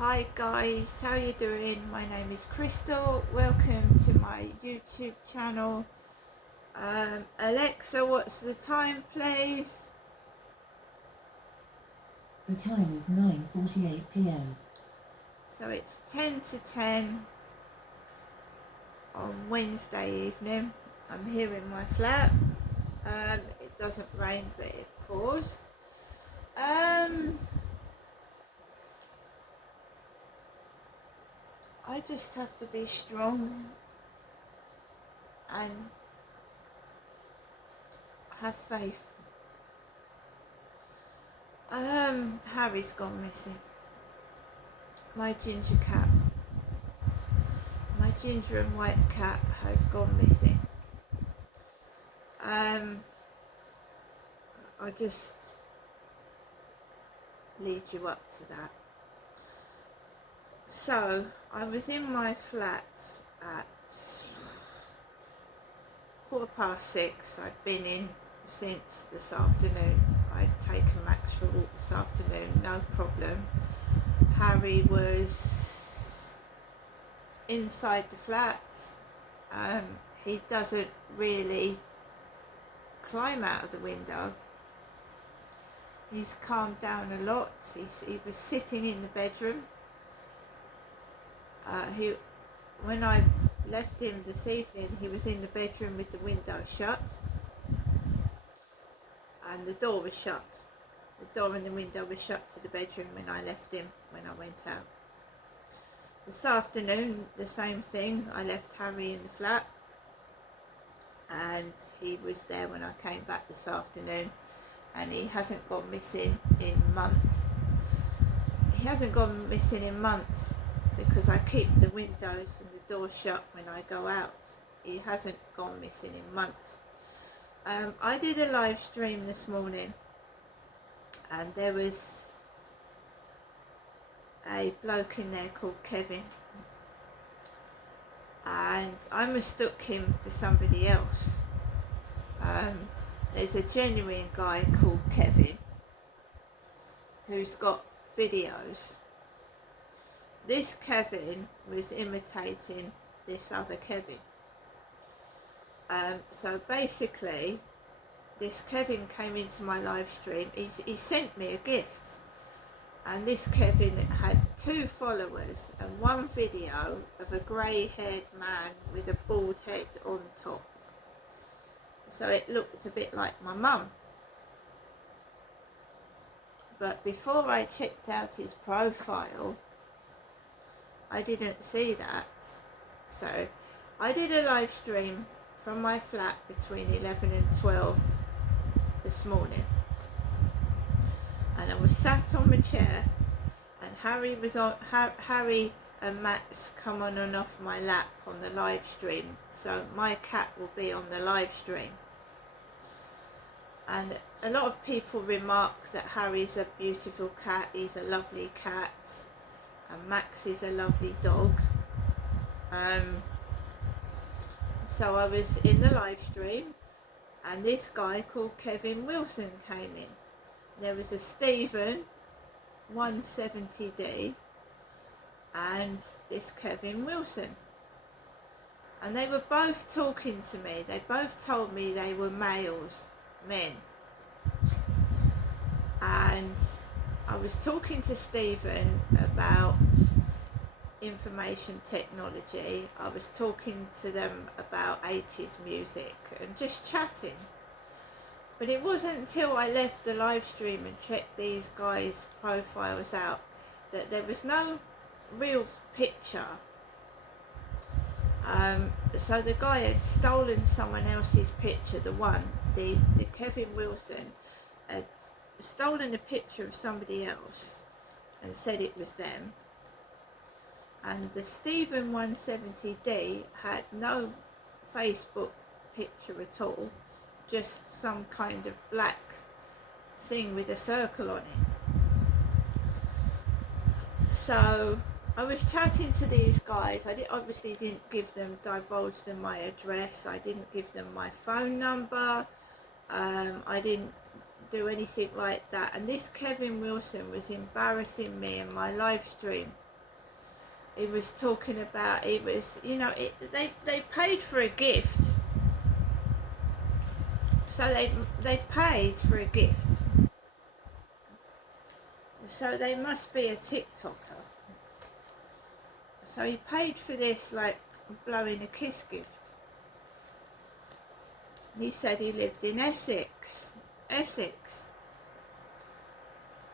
Hi guys, how you doing? My name is Crystal. Welcome to my YouTube channel. Alexa, what's the time, please? The time is 9:48 p.m. So it's 10 to 10 on Wednesday evening. I'm here in my flat. It doesn't rain, but it pours. I just have to be strong and have faith. Harry's gone missing. My ginger cat. My ginger and white cat has gone missing. I just lead you up to that. So I was in my flat at 6:15. I'd been in since this afternoon. I'd taken Max for a walk this afternoon, no problem. Harry was inside the flat. He doesn't really climb out of the window. He's calmed down a lot. He was sitting in the bedroom. When I left him this evening, he was in the bedroom with the window shut and the door was shut. The door and the window were shut to the bedroom when I left him, when I went out. This afternoon, the same thing. I left Harry in the flat and he was there when I came back this afternoon, and he hasn't gone missing in months. He hasn't gone missing in months because I keep the windows and the door shut when I go out. He hasn't gone missing in months. I did a live stream this morning and there was a bloke in there called Kevin, and I mistook him for somebody else. There's a genuine guy called Kevin who's got videos. This Kevin was imitating this other Kevin. So basically, this Kevin came into my live stream. He sent me a gift, and this Kevin had 2 followers and 1 video of a grey-haired man with a bald head on top. So it looked a bit like my mum. But before I checked out his profile, I didn't see that. So I did a live stream from my flat between 11 and 12 this morning, and I was sat on my chair and Harry and Max come on and off my lap on the live stream, so my cat will be on the live stream. And a lot of people remark that Harry's a beautiful cat, he's a lovely cat, and Max is a lovely dog. So I was in the live stream and this guy called Kevin Wilson came in. There was a Stephen 170D and this Kevin Wilson, and they were both talking to me. They both told me they were men, and I was talking to Stephen about information technology. I was talking to them about 80s music and just chatting. But it wasn't until I left the live stream and checked these guys' profiles out that there was no real picture. So the guy had stolen someone else's picture. The Kevin Wilson had stolen a picture of somebody else and said it was them. And the Stephen 170D had no Facebook picture at all, just some kind of black thing with a circle on it. So I was chatting to these guys. I obviously didn't divulge them my address. I didn't give them my phone number. I didn't do anything like that. And this Kevin Wilson was embarrassing me in my live stream. he was talking about, he was, you know, they paid for a gift. So they paid for a gift. So they must be a TikToker. So he paid for this, like blowing a kiss gift. And he said he lived in Essex.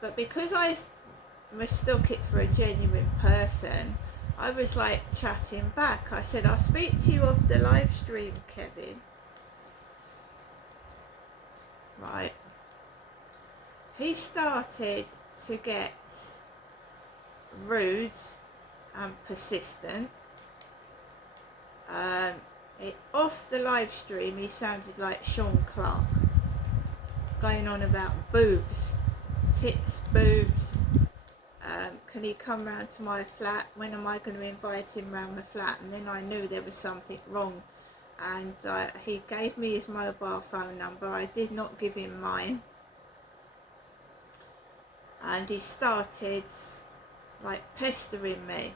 But because I mistook it for a genuine person, I was like chatting back. I said, I'll speak to you off the live stream, Kevin. Right. He started to get rude and persistent. Off the live stream, he sounded like Sean Clark, going on about boobs, tits, boobs. Can he come round to my flat? When am I going to invite him round my flat? And then I knew there was something wrong, and he gave me his mobile phone number. I did not give him mine, and he started like pestering me.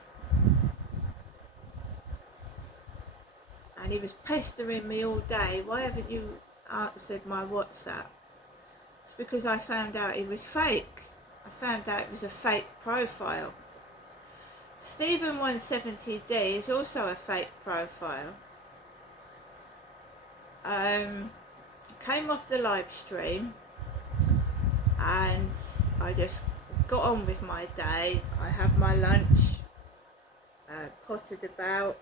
And he was pestering me all day. Why haven't you answered my WhatsApp? It's because I found out it was fake. I found out it was a fake profile. Stephen 170D is also a fake profile. Came off the live stream and I just got on with my day. I had my lunch, potted about.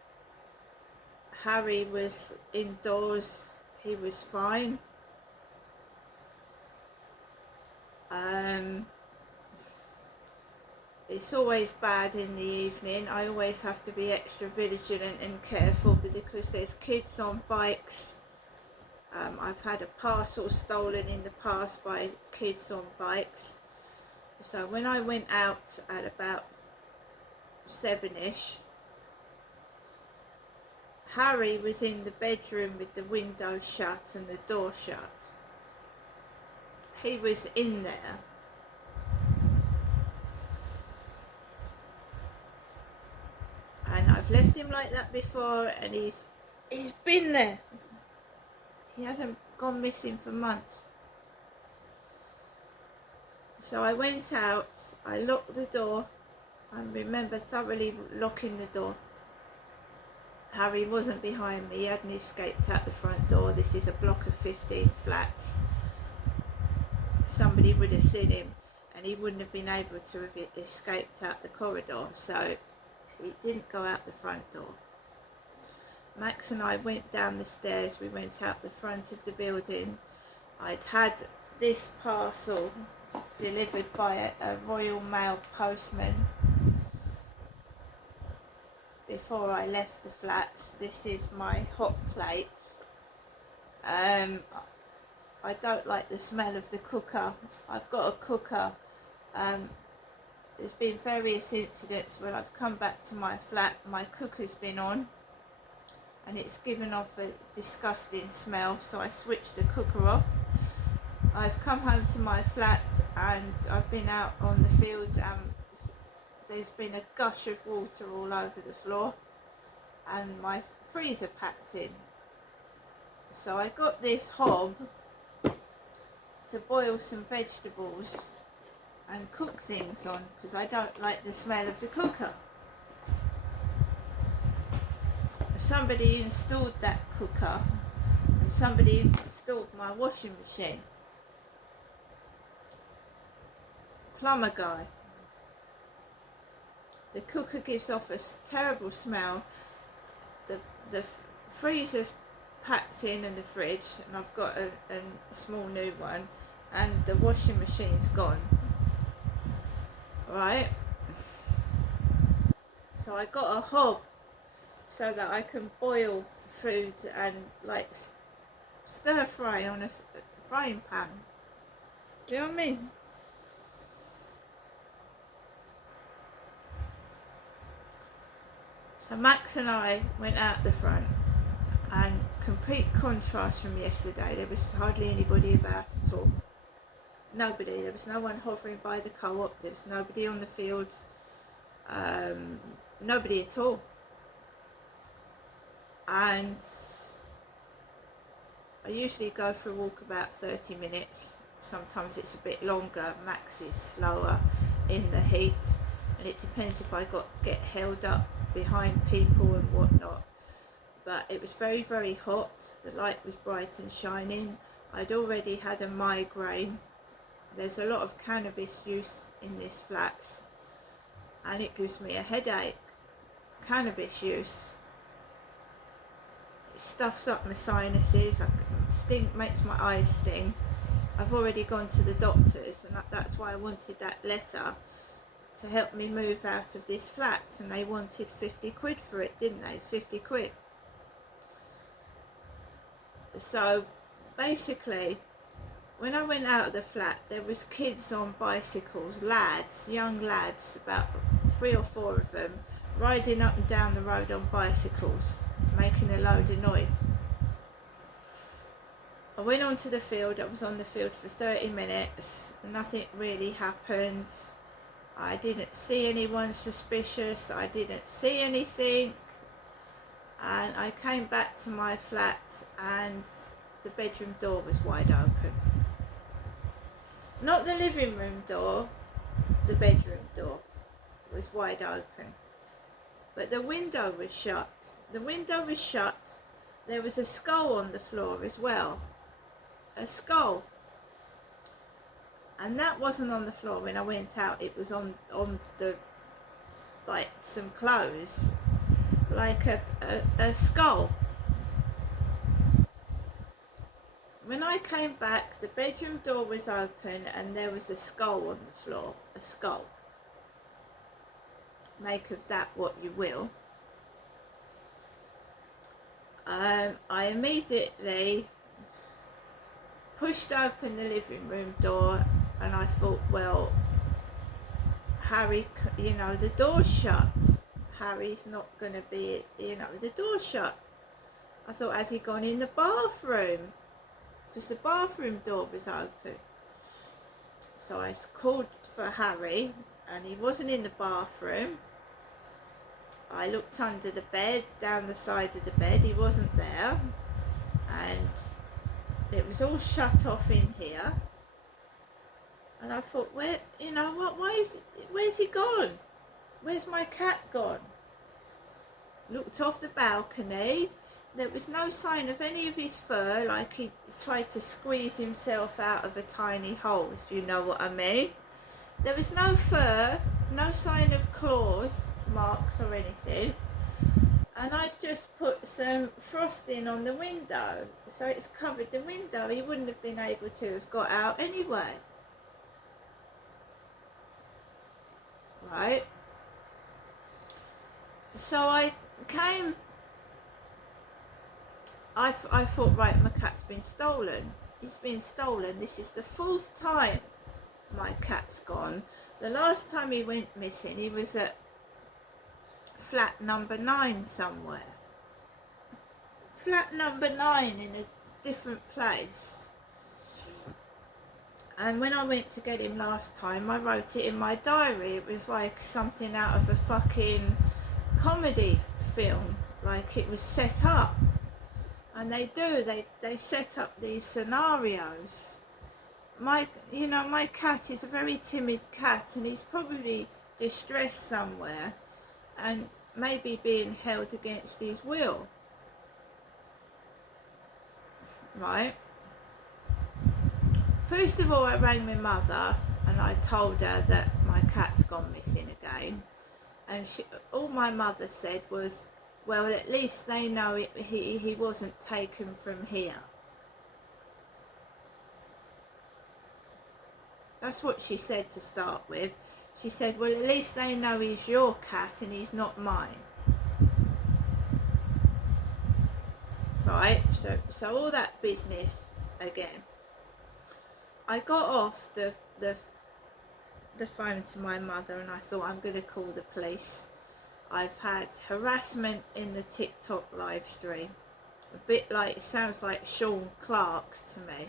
Harry was indoors, he was fine. It's always bad in the evening. I always have to be extra vigilant and careful because there's kids on bikes. I've had a parcel stolen in the past by kids on bikes. So when I went out at about 7ish, Harry was in the bedroom with the window shut and the door shut. He was in there. And I've left him like that before, and he's been there. He hasn't gone missing for months. So I went out, I locked the door, I remember thoroughly locking the door. Harry wasn't behind me, he hadn't escaped out the front door. This is a block of 15 flats. Somebody would have seen him and he wouldn't have been able to have escaped out the corridor, so he didn't go out the front door. Max and I went down the stairs, we went out the front of the building. I'd had this parcel delivered by a Royal Mail postman before I left the flats. This is my hot plate. I don't like the smell of the cooker. I've got a cooker. There's been various incidents when I've come back to my flat, my cooker's been on and it's given off a disgusting smell, so I switched the cooker off. I've come home to my flat and I've been out on the field and there's been a gush of water all over the floor and my freezer packed in. So I got this hob to boil some vegetables and cook things on because I don't like the smell of the cooker. Somebody installed that cooker and somebody installed my washing machine. Plumber guy. The cooker gives off a terrible smell. The freezer's packed in and the fridge, and I've got a small new one, and the washing machine's gone. Right? So I got a hob so that I can boil food and like stir fry on a frying pan. Do you know what I mean? So Max and I went out the front, and complete contrast from yesterday. There was hardly anybody about at all. Nobody. There was no one hovering by the co-op. There was nobody on the fields. Nobody at all. And I usually go for a walk about 30 minutes. Sometimes it's a bit longer. Max is slower in the heat, and it depends if I get held up behind people and whatnot. But it was very, very hot. The light was bright and shining. I'd already had a migraine. There's a lot of cannabis use in this flat, and it gives me a headache. Cannabis use, it stuffs up my sinuses, makes my eyes sting. I've already gone to the doctors, and that's why I wanted that letter to help me move out of this flat, and they wanted 50 quid for it, didn't they? 50 quid. So basically, when I went out of the flat, there was kids on bicycles, lads, young lads, about 3 or 4 of them, riding up and down the road on bicycles, making a load of noise. I went onto the field. I was on the field for 30 minutes. Nothing really happened. I didn't see anyone suspicious. I didn't see anything. And I came back to my flat, and the bedroom door was wide open. Not the living room door, the bedroom door was wide open. But the window was shut. The window was shut. There was a skull on the floor as well. A skull. And that wasn't on the floor when I went out. It was on the, like, some clothes. Like a skull. When I came back, the bedroom door was open and there was a skull on the floor. A skull. Make of that what you will. I immediately pushed open the living room door, and I thought, well, Harry, you know, the door's shut. Harry's not going to be, you know, the door's shut. I thought, has he gone in the bathroom? Because the bathroom door was open. So I called for Harry, and he wasn't in the bathroom. I looked under the bed, down the side of the bed, he wasn't there. And it was all shut off in here. And I thought, where, you know what, where's he gone? Where's my cat gone? Looked off the balcony. There was no sign of any of his fur, like he tried to squeeze himself out of a tiny hole, if you know what I mean. There was no fur, no sign of claws, marks or anything. And I just put some frosting on the window, so it's covered the window. He wouldn't have been able to have got out anyway. Right? So I came, I thought, right, my cat's been stolen. He's been stolen. This is the 4th time my cat's gone. The last time he went missing, he was at flat number 9 somewhere. Flat number 9 in a different place. And when I went to get him last time, I wrote it in my diary. It was like something out of a fucking comedy film. Like it was set up. And they set up these scenarios. My cat is a very timid cat, and he's probably distressed somewhere and maybe being held against his will. Right? First of all, I rang my mother and I told her that my cat's gone missing again. And all my mother said was, well, at least they know he wasn't taken from here. That's what she said to start with. She said, well, at least they know he's your cat and he's not mine. Right, so all that business again. I got off the phone to my mother and I thought, I'm going to call the police. I've had harassment in the TikTok live stream. A bit like, it sounds like Sean Clark to me.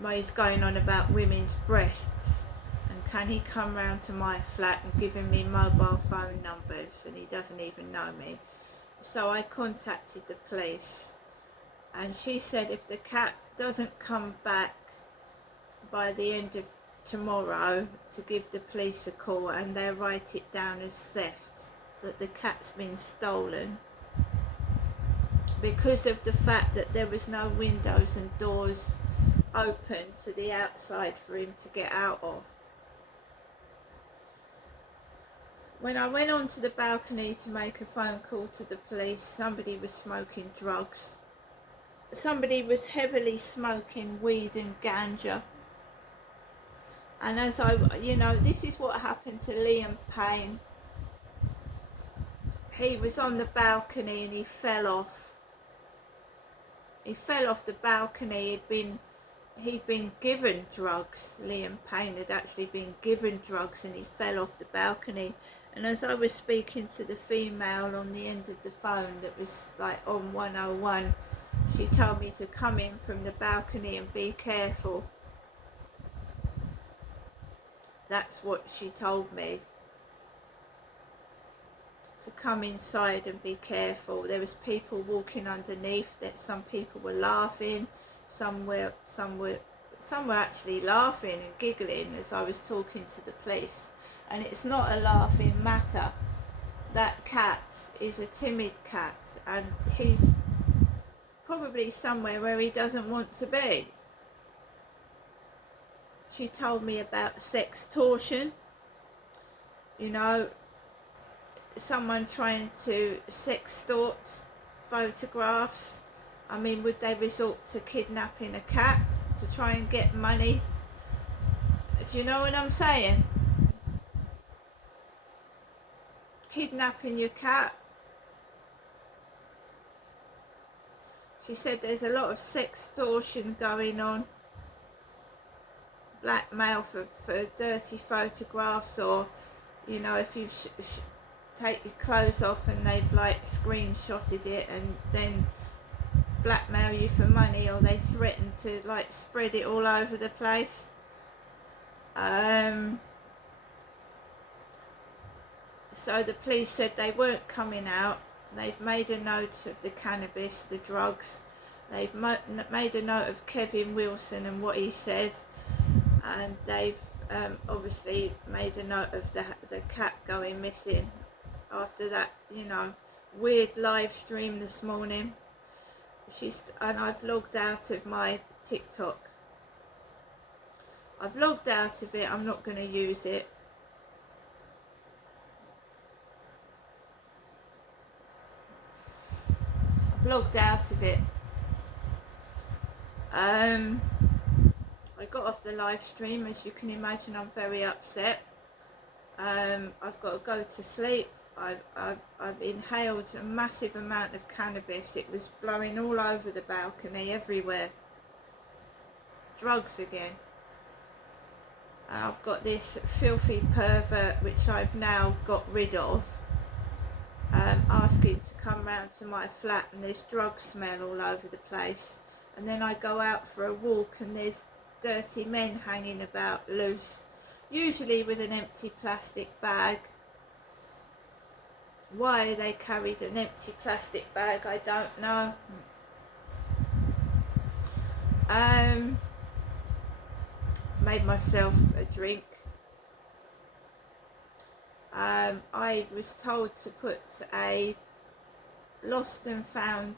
Where he's going on about women's breasts and can he come round to my flat and giving me mobile phone numbers, and he doesn't even know me. So I contacted the police, and she said if the cat doesn't come back by the end of tomorrow to give the police a call, and they write it down as theft, that the cat's been stolen, because of the fact that there was no windows and doors open to the outside for him to get out of. When I went onto the balcony to make a phone call to the police, somebody was smoking drugs. Somebody was heavily smoking weed and ganja. And as this is what happened to Liam Payne. He was on the balcony and he fell off. He fell off the balcony. He'd been given drugs. Liam Payne had actually been given drugs, and he fell off the balcony. And as I was speaking to the female on the end of the phone that was like on 101, she told me to come in from the balcony and be careful. That's what she told me. To come inside and be careful. There was people walking underneath. That some people were laughing. Some were actually laughing and giggling as I was talking to the police. And it's not a laughing matter. That cat is a timid cat, and he's probably somewhere where he doesn't want to be. She told me about sextortion. Someone trying to sextort photographs. I mean, would they resort to kidnapping a cat to try and get money? Do you know what I'm saying? Kidnapping your cat. She said there's a lot of sextortion going on. Blackmail for dirty photographs, or if you take your clothes off and they've like screenshotted it and then blackmail you for money, or they threaten to like spread it all over the place. So the police said they weren't coming out. They've made a note of the cannabis, the drugs. They've made a note of Kevin Wilson and what he said, and they've obviously made a note of the cat going missing after that weird live stream this morning. And I've logged out of my TikTok. I've logged out of it. I'm not going to use it. I've logged out of it. I got off the live stream. As you can imagine, I'm very upset. I've got to go to sleep. I've inhaled a massive amount of cannabis. It was blowing all over the balcony, everywhere. Drugs again. And I've got this filthy pervert, which I've now got rid of, asking to come round to my flat, and there's drug smell all over the place. And then I go out for a walk and there's dirty men hanging about loose, usually with an empty plastic bag. Why they carried an empty plastic bag, I don't know. Made myself a drink. I was told to put a lost and found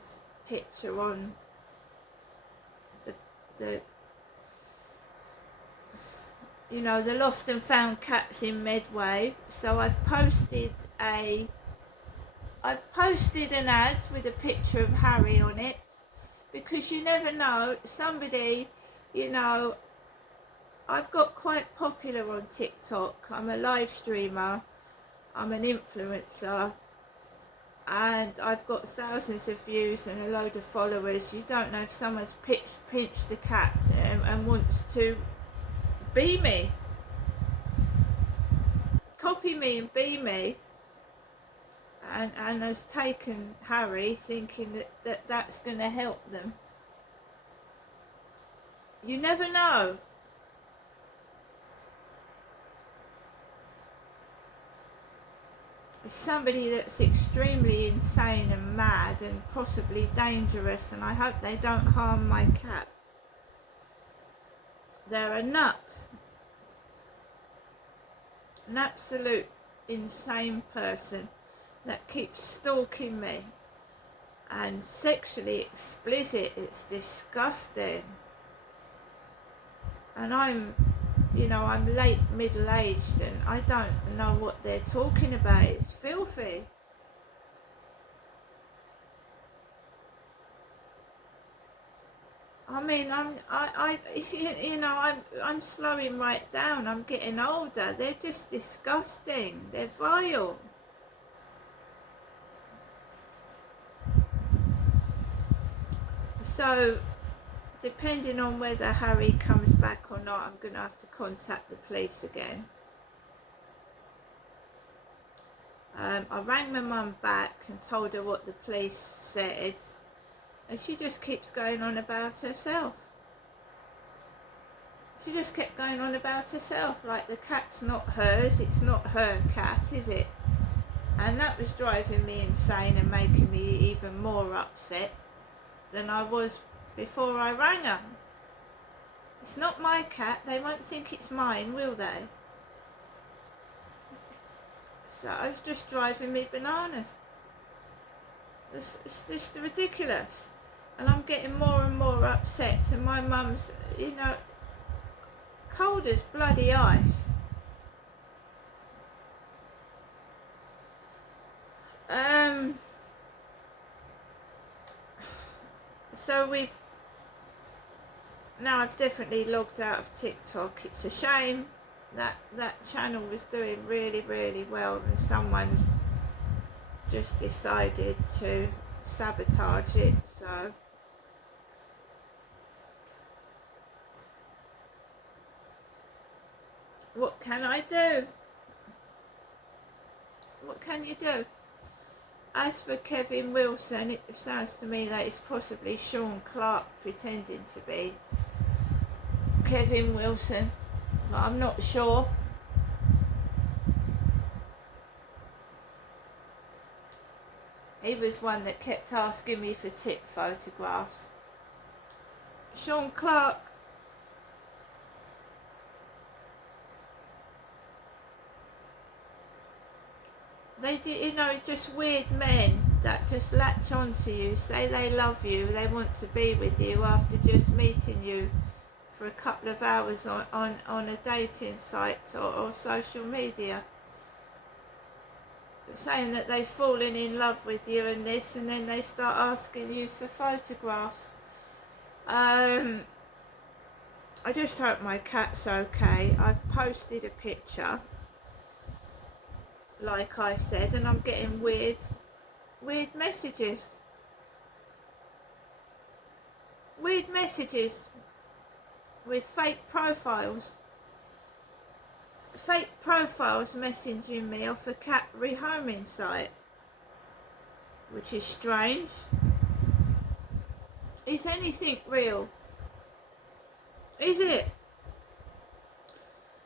picture on the lost and found cats in Medway. So I've posted an ad with a picture of Harry on it, because you never know, somebody, I've got quite popular on TikTok. I'm a live streamer, I'm an influencer, and I've got thousands of views and a load of followers. You don't know if someone's pinched the cat and wants to be me, copy me and be me, and has taken Harry, thinking that's going to help them. You never know. It's somebody that's extremely insane and mad and possibly dangerous, and I hope they don't harm my cat. They're a nut. An absolute insane person that keeps stalking me and sexually explicit. It's disgusting. And I'm late middle-aged and I don't know what they're talking about. It's filthy. I mean, I'm slowing right down. I'm getting older. They're just disgusting. They're vile. So, depending on whether Harry comes back or not, I'm going to have to contact the police again. I rang my mum back and told her what the police said, and she just keeps going on about herself. She just kept going on about herself, like the cat's not hers, it's not her cat, is it? And that was driving me insane and making me even more upset than I was before I rang her. It's not my cat, they won't think it's mine, will they? So it's just driving me bananas. It's just ridiculous. And I'm getting more and more upset, and my mum's, cold as bloody ice. So I've definitely logged out of TikTok. It's a shame that channel was doing really, really well, and someone's just decided to sabotage it. So what can I do? What can you do? As for Kevin Wilson, it sounds to me that it's possibly Sean Clark pretending to be Kevin Wilson, but I'm not sure. He was one that kept asking me for tick photographs. Sean Clark, they do, just weird men that just latch on to you, say they love you, they want to be with you after just meeting you for a couple of hours on a dating site or social media, saying that they've fallen in love with you and this, and then they start asking you for photographs. I just hope my cat's okay. I've posted a picture, like I said, and I'm getting weird messages. Weird messages with fake profiles. Fake profiles messaging me off a cat rehoming site, which is strange. Is anything real? Is it?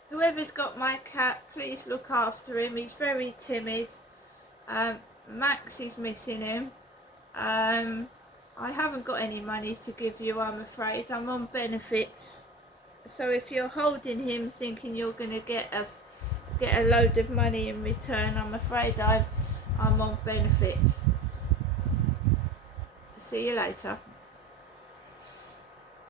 Whoever's got my cat, please look after him. He's very timid. Max is missing him. I haven't got any money to give you, I'm afraid. I'm on benefits. So if you're holding him thinking you're going to get a load of money in return, I'm afraid I'm on benefits. See you later.